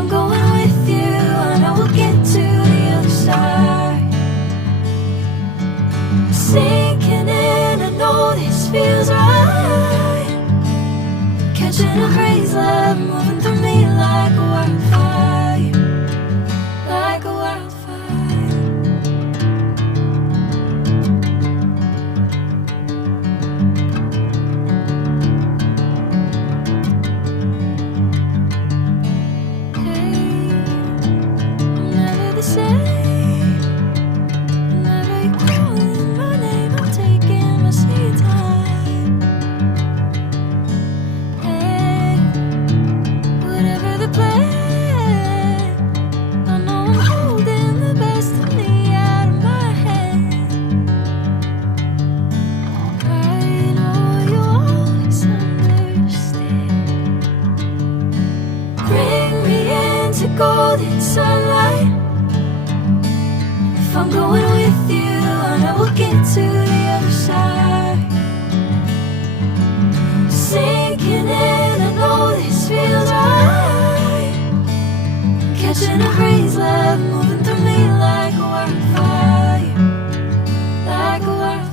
I'm going with you, I know we'll get to the other side. Sinking in, I know this feels right. Catching a crazy love moving through me like a wildfire, like a wildfire. Hey, I'm never the same. Whenever you're calling my name, I'm taking my sweet time. Hey, whatever the plan, I know I'm holding the best of me out of my hand. I know you always understand. Bring me into golden sunlight. If I'm going with you, I know we'll get to the other side. Sinking in, I know this feels right. Catching a crazy love moving through me like a wildfire, like a wildfire.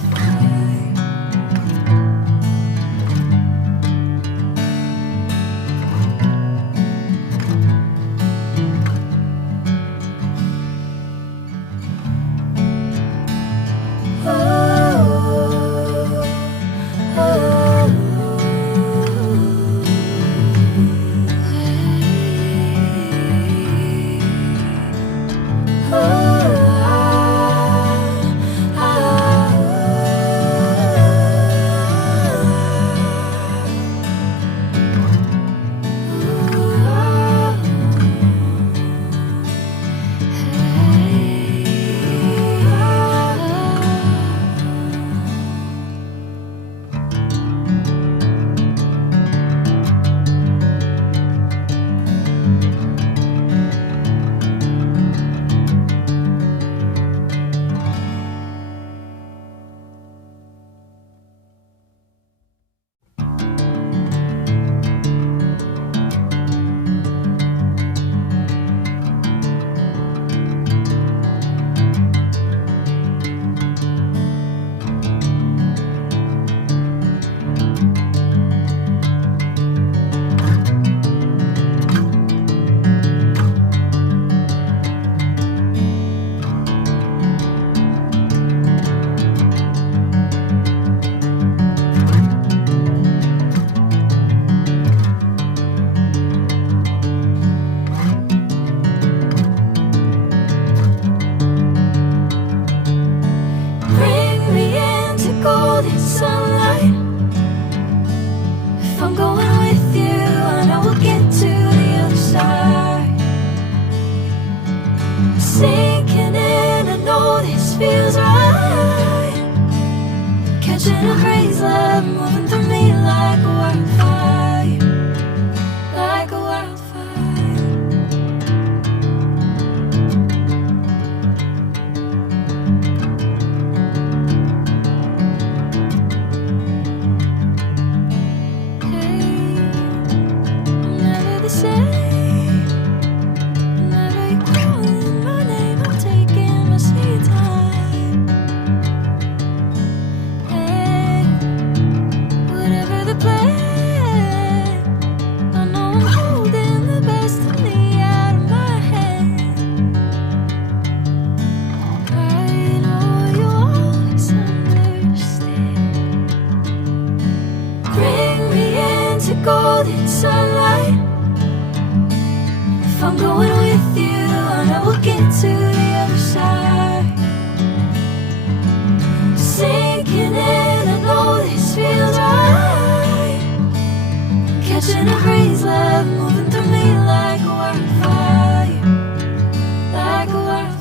Bring me into golden sunlight. If I'm going with you, I know we'll get to the other side. Sinking in, I know this feels right. Catching a crazy love moving through me like a wildfire, like a wildfire. Hey, I'm never the same. Whenever you're calling my name, I'm taking my sweet time. Hey, whatever the plan, I know I'm holding the best of me out of my hand. I know you always understand. Bring me into golden sunlight. If I'm going with you, I know we'll get to the other side. Sinking in, I know this feels right. Catching a crazy love moving through me like a wildfire, like a wildfire.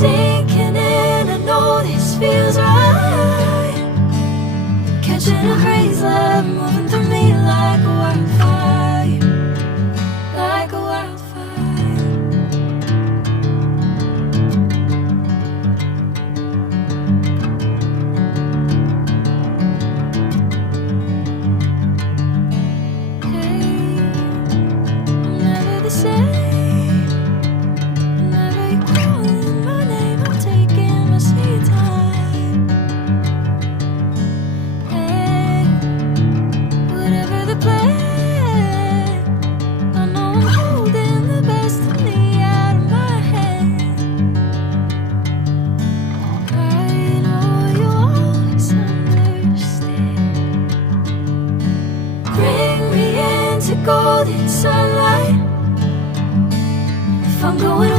sinking in, I know this feels right. Catching a breeze, love moving through me like a wildfire, like a wildfire. Hey, I'm never the same. Whenever you're calling my name, I'm taking my sweet time. Hey, whatever the plan, I know I'm holding the best of me out of my hand. I know you'll always understand. Bring me into golden sunlight. If I'm going